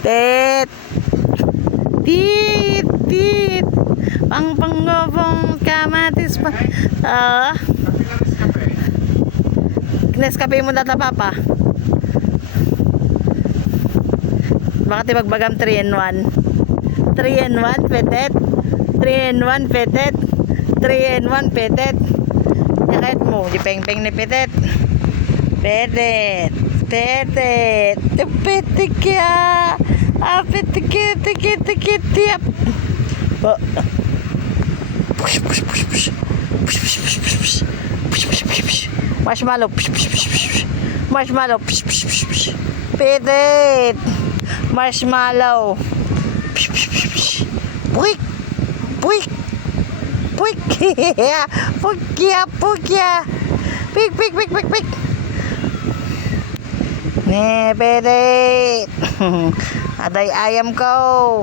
Tit. Tit. Tit. Pang kamatis pa. Nescafe mo data papa. Bakit ibagbagam 3 in 1? 3 in 1 petet. 3 in 1 petet. 3 in 1 petet. Yakit mo, di peng-peng ni petet. Petet. Petet. Petet kya. Petet kya. Push push push push. Push push push push push. Push push push push. Marshmallow. Push push push push. Marshmallow. Push push push push. Petet. Marshmallow. Push push push push. Puik. Puik. Puik. Pukya. Pukya. Pik pik pik pik pik. Ne, Petet. Aday ayam ko.